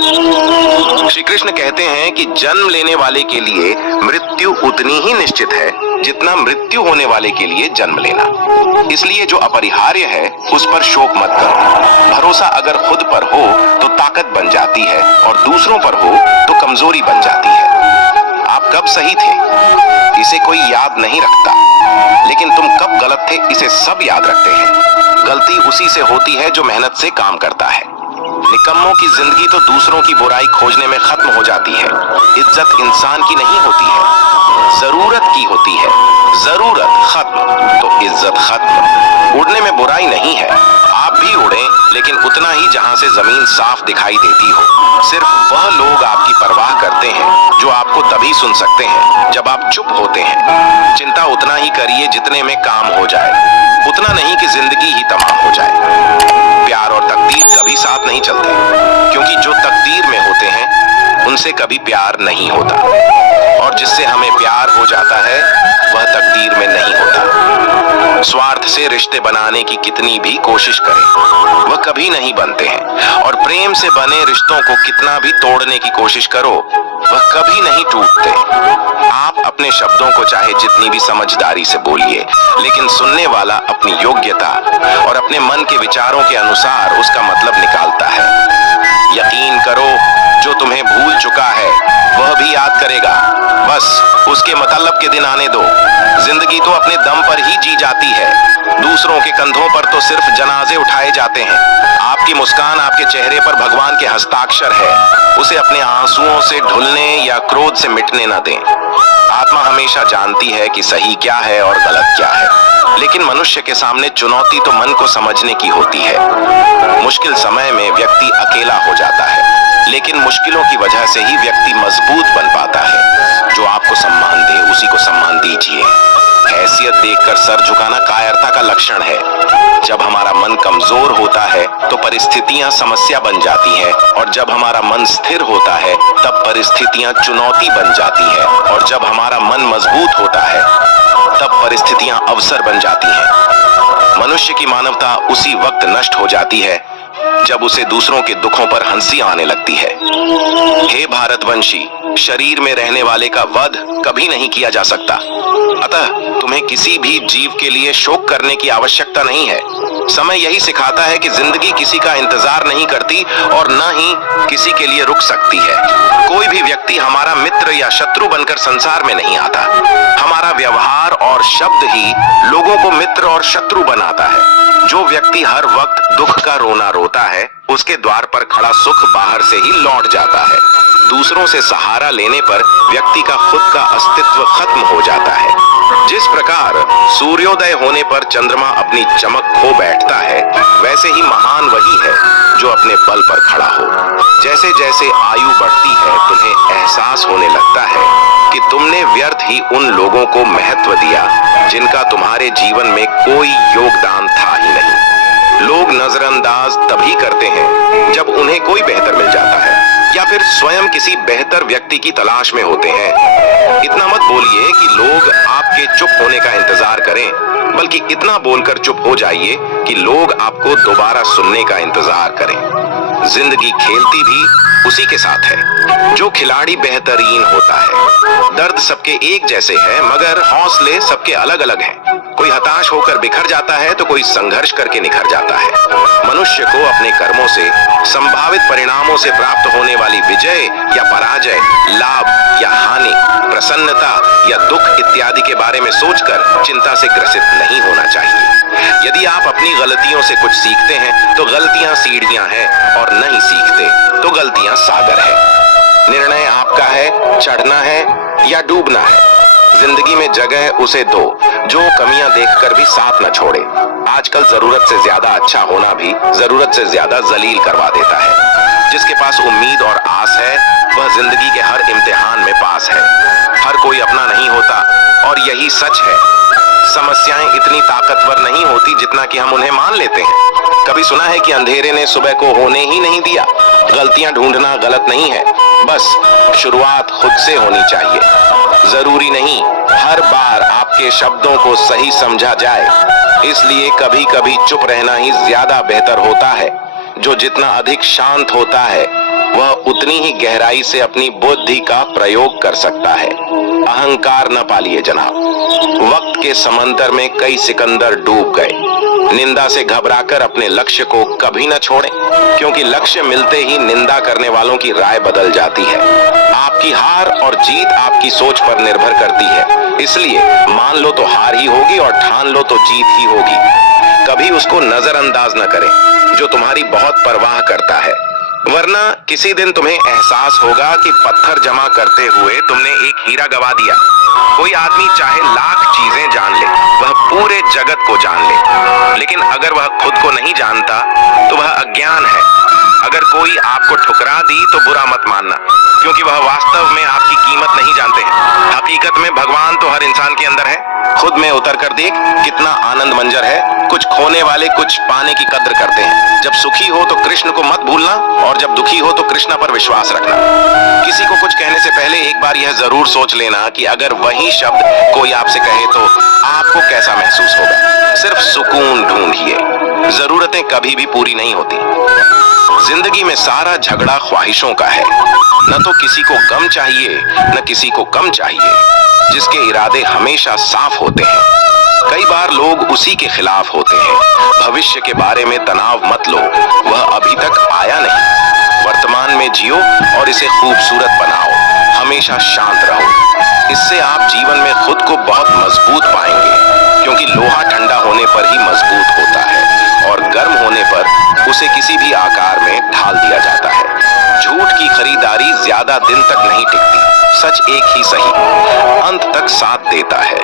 श्री कृष्ण कहते हैं कि जन्म लेने वाले के लिए मृत्यु उतनी ही निश्चित है जितना मृत्यु होने वाले के लिए जन्म लेना। इसलिए जो अपरिहार्य है उस पर शोक मत करो। भरोसा अगर खुद पर हो तो ताकत बन जाती है और दूसरों पर हो तो कमजोरी बन जाती है। आप कब सही थे इसे कोई याद नहीं रखता, लेकिन तुम कब गलत थे इसे सब याद रखते हैं। गलती उसी से होती है जो मेहनत से काम करता है। निकम्मों की जिंदगी तो दूसरों की बुराई खोजने में खत्म हो जाती है। इज्जत इंसान की नहीं होती है, जरूरत की होती है। जरूरत खत्म तो इज्जत खत्म। उड़ने में बुराई नहीं है, आप भी उड़ें, लेकिन उतना ही जहां से जमीन साफ दिखाई देती हो। सिर्फ वह लोग आपकी परवाह करते हैं जो आपको तभी सुन सकते हैं जब आप चुप होते हैं। चिंता उतना ही करिए जितने में काम हो जाए, उतना नहीं कि जिंदगी ही तमाम हो जाए। प्यार और तकदीर कभी साथ नहीं चलते, क्योंकि जो तकदीर में होते हैं उनसे कभी प्यार नहीं होता, और जिससे हमें प्यार हो जाता है वह तकदीर में नहीं होता। स्वार्थ से रिश्ते बनाने की कितनी भी कोशिश करें वह कभी नहीं बनते हैं, और प्रेम से बने रिश्तों को कितना भी तोड़ने की कोशिश करो वह कभी नहीं टूटते। आप अपने शब्दों को चाहे जितनी भी समझदारी से बोलिए, लेकिन सुनने वाला अपनी योग्यता और अपने मन के विचारों के अनुसार उसका मतलब निकालता है। यकीन करो, जो तुम्हें भूल चुका है वह भी याद करेगा। बस उसके मतलब के दिन आने दो। जिंदगी तो अपने दम पर ही जी जाती है। दूसरों के कंधों पर तो सिर्फ जनाजे उठाए जाते हैं। आपकी मुस्कान आपके चेहरे पर भगवान के हस्ताक्षर है। उसे अपने आंसुओं से ढुलने या क्रोध से मिटने न दें। आत्मा हमेशा जानती है कि सही क्या है और गलत क्या है, लेकिन मनुष्य के सामने चुनौती तो मन को समझने की होती है। मुश्किल समय में व्यक्ति अकेला हो जाता है, लेकिन मुश्किलों की वजह से ही व्यक्ति मजबूत बन पाता है। जो आपको सम्मान दे उसी को सम्मान दीजिए। हैसियत देखकर सर झुकाना कायरता का लक्षण है। जब हमारा मन कमजोर होता है तो परिस्थितियां समस्या बन जाती हैं, और जब हमारा मन स्थिर होता है तब परिस्थितियां चुनौती बन जाती है, और जब हमारा मन मजबूत होता है तब परिस्थितियां अवसर बन जाती हैं। मनुष्य की मानवता उसी वक्त नष्ट हो जाती है जब उसे दूसरों के दुखों पर हंसी आने लगती है। हे भारतवंशी, शरीर में रहने वाले का वध कभी नहीं किया जा सकता, अतः तुम्हें किसी भी जीव के लिए शोक करने की आवश्यकता नहीं है। समय यही सिखाता है कि जिंदगी किसी का इंतजार नहीं करती और न ही किसी के लिए रुक सकती है। कोई भी व्यक्ति हमारा मित्र या शत्रु बनकर संसार में नहीं आता। हमारा व्यवहार और शब्द ही लोगों को मित्र और शत्रु बनाता है। जो व्यक्ति हर वक्त दुख का रोना रोता है उसके द्वार पर खड़ा सुख बाहर से ही लौट जाता है। दूसरों से सहारा लेने पर व्यक्ति का खुद का अस्तित्व खत्म हो जाता है। जिस प्रकार सूर्योदय होने पर चंद्रमा अपनी चमक खो बैठता है, वैसे ही महान वही है जो अपने बल पर खड़ा हो। जैसे जैसे आयु बढ़ती है तुम्हें एहसास होने लगता है कि तुमने व्यर्थ ही उन लोगों को महत्व दिया जिनका तुम्हारे जीवन में कोई योगदान था ही नहीं। लोग नजरअंदाज तभी करते हैं जब उन्हें कोई बेहतर मिल जाता है, या फिर स्वयं किसी बेहतर व्यक्ति की तलाश में होते हैं। इतना मत बोलिए कि लोग आपके चुप होने का इंतजार करें, बल्कि इतना बोलकर चुप हो जाइए कि लोग आपको दोबारा सुनने का इंतजार करें। जिंदगी खेलती भी उसी के साथ है जो खिलाड़ी बेहतरीन होता है। दर्द सबके एक जैसे है, मगर हौसले सबके अलग अलग हैं। कोई हताश होकर बिखर जाता है तो कोई संघर्ष करके निखर जाता है। मनुष्य को अपने कर्मों से संभावित परिणामों से प्राप्त होने वाली विजय या पराजय, लाभ या हानि, प्रसन्नता या दुख इत्यादि के बारे में सोचकर चिंता से ग्रसित नहीं होना चाहिए। यदि आप अपनी गलतियों से कुछ सीखते हैं तो गलतियां सीढ़ियां हैं, और नहीं सीखते तो गलतियां सागर है। निर्णय आपका है, चढ़ना है या डूबना है। जिंदगी में जगह उसे दो जो कमियां देखकर भी साथ न छोड़े। आजकल जरूरत से ज्यादा अच्छा होना भी जरूरत से ज्यादा जलील करवा देता है। जिसके पास उम्मीद और आस है वह जिंदगी के हर इम्तिहान में पास है। हर कोई अपना नहीं होता, और यही सच है। समस्याएं इतनी ताकतवर नहीं होती जितना कि हम उन्हें मान लेते हैं। कभी सुना है कि अंधेरे ने सुबह को होने ही नहीं दिया। गलतियां ढूंढना गलत नहीं है, बस शुरुआत खुद से होनी चाहिए। जरूरी नहीं हर बार आपके शब्दों को सही समझा जाए, इसलिए कभी कभी चुप रहना ही ज्यादा बेहतर होता है। जो जितना अधिक शांत होता है वह उतनी ही गहराई से अपनी बुद्धि का प्रयोग कर सकता है। अहंकार न पालिए जनाब। वक्त के समंदर में कई सिकंदर डूब गए। निंदा से घबराकर अपने लक्ष्य को कभी न छोड़ें, क्योंकि लक्ष्य मिलते ही निंदा करने वालों की राय बदल जाती है। आपकी हार और जीत आपकी सोच पर निर्भर करती है, इसलिए मान लो तो हार ही होगी और ठान लो तो जीत ही होगी। कभी उसको नजरअंदाज न करें जो तुम्हारी बहुत परवाह करता है, वरना किसी दिन तुम्हें एहसास होगा कि पत्थर जमा करते हुए तुमने एक हीरा गवा दिया। कोई आदमी चाहे लाख चीजें जान ले, वह पूरे जगत को जान ले, लेकिन अगर वह खुद को नहीं जानता तो वह अज्ञान है। अगर कोई आपको ठुकरा दी तो बुरा मत मानना, क्योंकि वह वास्तव में आपकी कीमत नहीं जानते हैं। हकीकत में भगवान तो हर इंसान के अंदर है। खुद में उतर कर देख कितना आनंद मंजर है। कुछ खोने वाले कुछ पाने की कद्र करते हैं। जब सुखी हो तो कृष्ण को मत भूलना, और जब दुखी हो तो कृष्णा पर विश्वास रखना। किसी को कुछ कहने से पहले एक बार यह जरूर सोच लेना कि अगर वही शब्द कोई आपसे कहे तो आपको कैसा महसूस होगा। सिर्फ सुकून ढूंढिए, जरूरतें कभी भी पूरी नहीं होती। जिंदगी में सारा झगड़ा ख्वाहिशों का है। न तो किसी को गम चाहिए न किसी को कम चाहिए। जिसके इरादे हमेशा साफ होते हैं, कई बार लोग उसी के खिलाफ होते हैं। भविष्य के बारे में तनाव मत लो, वह अभी तक आया नहीं। वर्तमान में जियो और इसे खूबसूरत बनाओ। हमेशा शांत रहो। इससे आप जीवन में खुद को बहुत मजबूत पाएंगे, क्योंकि लोहा ठंडा होने पर ही मजबूत होता है और गर्म होने पर उसे किसी भी आकार में ढाल दिया जाता है। झूठ की खरीदारी ज्यादा दिन तक नहीं टिकती। सच एक ही सही अंत तक साथ देता है।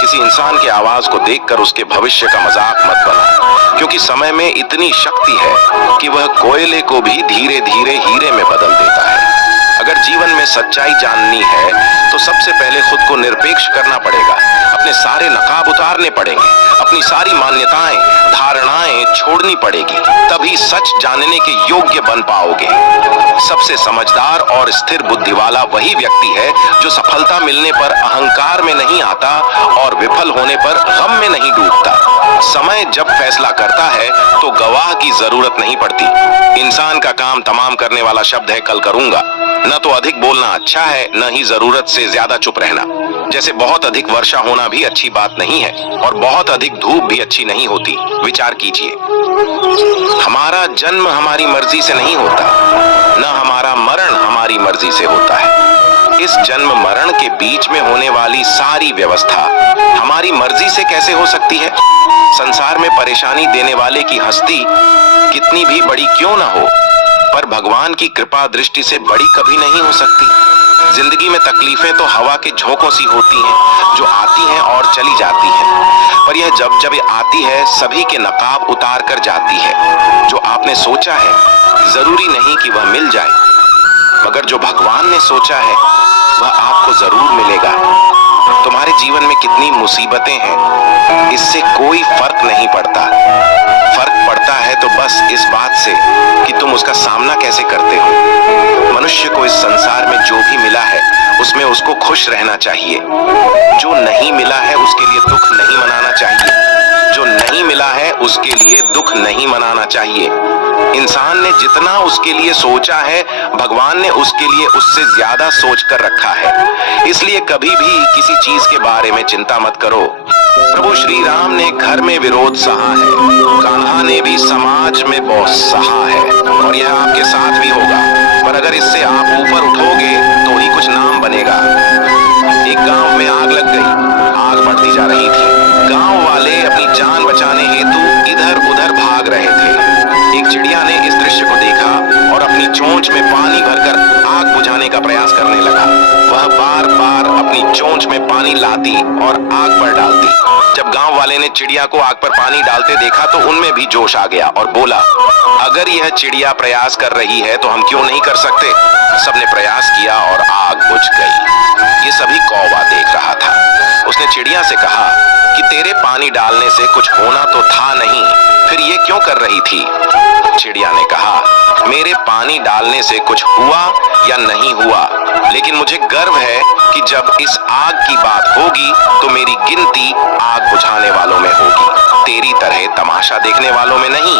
किसी इंसान की आवाज को देखकर उसके भविष्य का मजाक मत बना, क्योंकि समय में इतनी शक्ति है कि वह कोयले को भी धीरे धीरे हीरे में बदल देता है। अगर जीवन में सच्चाई जाननी है तो सबसे पहले खुद को निरपेक्ष करना पड़ेगा। अपने सारे नकाब उतारने पड़ेंगे। अपनी सारी मान्यताएं धारणाएं छोड़नी पड़ेगी, तभी सच जानने के योग्य बन पाओगे। सबसे समझदार और स्थिर बुद्धि वाला वही व्यक्ति है जो सफलता मिलने पर अहंकार में नहीं आता और विफल होने पर गम में नहीं डूबता। समय जब फैसला करता है तो गवाह की जरूरत नहीं पड़ती। इंसान का काम तमाम करने वाला शब्द है कल करूंगा। न तो अधिक बोलना अच्छा है, न ही जरूरत से ज्यादा चुप रहना। जैसे बहुत अधिक वर्षा होना भी अच्छी बात नहीं है और बहुत अधिक धूप भी अच्छी नहीं होती। विचार कीजिए, हमारा जन्म हमारी मर्जी से नहीं होता, न हमारा मरण हमारी मर्जी से होता है। इस जन्म मरण के बीच में होने वाली सारी व्यवस्था हमारी मर्जी से कैसे हो सकती है? संसार में परेशानी देने वाले की हस्ती कितनी भी बड़ी क्यों ना हो, पर भगवान की कृपा दृष्टि से बड़ी कभी नहीं हो सकती। जिंदगी में तकलीफें तो हवा के झोंकों सी होती हैं, जो आती हैं और चली जाती हैं, पर यह जब जब आती है सभी के नकाब उतार कर जाती है। जो आपने सोचा है जरूरी नहीं कि वह मिल जाए, मगर जो भगवान ने सोचा है वह आपको जरूर मिलेगा। तुम्हारे जीवन में कितनी मुसीबतें हैं, इससे कोई फर्क नहीं पड़ता। फर्क पड़ता है तो बस इस बात से कि तुम उसका सामना कैसे करते हो। मनुष्य को इस संसार में जो भी मिला है उसमें उसको खुश रहना चाहिए। जो नहीं मिला है उसके लिए दुख नहीं मनाना चाहिए। जो नहीं मिला है उसके लिए दुख नहीं मनाना चाहिए। इंसान ने जितना उसके लिए सोचा है, भगवान ने उसके लिए उससे ज्यादा सोच कर रखा है। इसलिए कभी भी किसी चीज के बारे में चिंता मत करो। प्रभु श्री राम ने घर में विरोध सहा है, कान्हा ने भी समाज में बहुत सहा है, और यह आपके साथ भी होगा। पर अगर इससे आप ऊपर उठोगे तो ही कुछ नाम बनेगा। एक गांव में आग लग गई। आग बढ़ती जा रही थी। गांव वाले अपनी जान बचाने हेतु इधर उधर भाग रहे थे। एक चिड़िया ने इस दृश्य को देखा और अपनी चोंच में पानी भरकर आग बुझाने का प्रयास करने लगा। वह बार बार अपनी चोंच में पानी लाती और आग पर डालती। जब गांव वाले ने चिड़िया को आग पर पानी डालते देखा तो उनमें भी जोश आ गया और बोला, अगर यह चिड़िया प्रयास कर रही है तो हम क्यों नहीं कर सकते। सबने प्रयास किया और आग बुझ गई। ये सभी कौवा देख रहा था। उसने चिड़िया से कहा कि तेरे पानी डालने से कुछ होना तो था नहीं, फिर ये क्यों कर रही थी। चिड़िया ने कहा, मेरे पानी डालने से कुछ हुआ या नहीं हुआ, लेकिन मुझे गर्व है कि जब इस आग की बात होगी तो मेरी गिनती आग बुझाने वालों में होगी, तेरी तरह तमाशा देखने वालों में नहीं।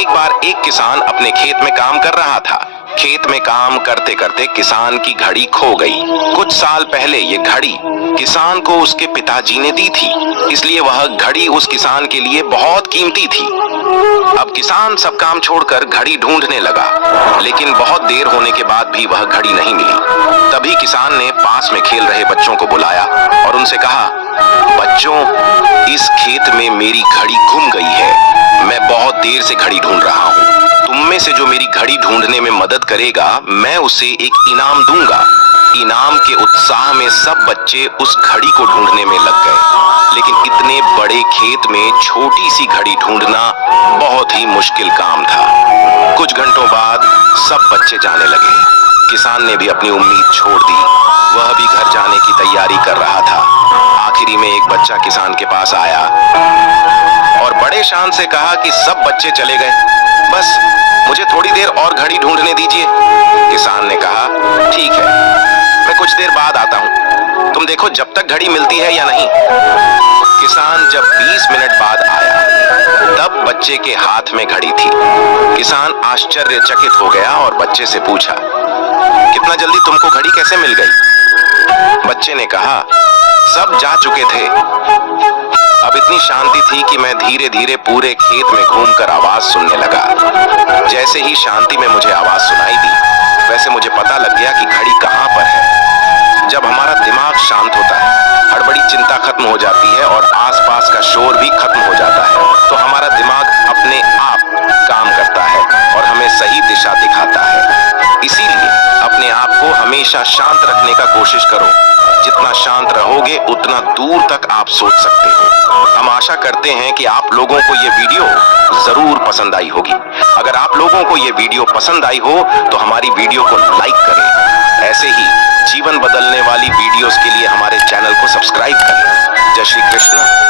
एक बार एक किसान अपने खेत में काम कर रहा था। खेत में काम करते करते किसान की घड़ी खो गई। कुछ साल पहले ये घड़ी किसान को उसके पिताजी ने दी थी, इसलिए वह घड़ी उस किसान के लिए बहुत कीमती थी। अब किसान सब काम छोड़कर घड़ी ढूंढने लगा, लेकिन बहुत देर होने के बाद भी वह घड़ी नहीं मिली। तभी किसान ने पास में खेल रहे बच्चों को बुलाया और उनसे कहा, बच्चों, इस खेत में मेरी घड़ी गुम गई है। मैं बहुत देर से घड़ी ढूंढ रहा हूँ। तुम में से जो मेरी घड़ी ढूंढने में मदद करेगा, मैं उसे एक इनाम दूंगा। इनाम के उत्साह में सब बच्चे उस घड़ी को ढूंढने में लग गए, लेकिन इतने बड़े खेत में छोटी सी घड़ी ढूंढना बहुत ही मुश्किल काम था। कुछ घंटों बाद सब बच्चे जाने लगे। किसान ने भी अपनी उम्मीद छोड़ दी। वह भी घर जाने की तैयारी कर रहा था। आखिरी में एक बच्चा किसान के पास आया और बड़े शान से कहा कि सब बच्चे चले गए, बस मुझे थोड़ी देर और घड़ी ढूंढने दीजिए। किसान ने कहा, ठीक है, मैं कुछ देर बाद आता हूं। तुम देखो जब तक घड़ी मिलती है या नहीं। किसान जब 20 मिनट बाद आया, तब बच्चे के हाथ में घड़ी थी। किसान आश्चर्यचकित हो गया और बच्चे से पूछा, कितना जल्दी तुमको घड़ी कैसे मिल गई? बच्चे ने कहा, सब जा चुके थे। अब इतनी शांति थी कि मैं धीरे धीरे पूरे खेत में घूमकर आवाज सुनने लगा। जैसे ही शांति में मुझे आवाज सुनाई दी, वैसे मुझे पता लग गया कि घड़ी कहां पर है। जब हमारा दिमाग शांत होता है, हड़बड़ी चिंता खत्म हो जाती है और आसपास का शोर भी खत्म हो जाता है, तो हमारा दिमाग अपने आप काम करता है और हमें सही दिशा दिखाता है। इसीलिए अपने आप को हमेशा शांत रखने का कोशिश करो। जितना शांत रहोगे, उतना दूर तक आप सोच सकते हो। हम आशा करते हैं कि आप लोगों को ये वीडियो जरूर पसंद आई होगी। अगर आप लोगों को ये वीडियो पसंद आई हो तो हमारी वीडियो को लाइक करें। ऐसे ही जीवन बदलने वाली वीडियोस के लिए हमारे चैनल को सब्सक्राइब करें। जय श्री कृष्ण।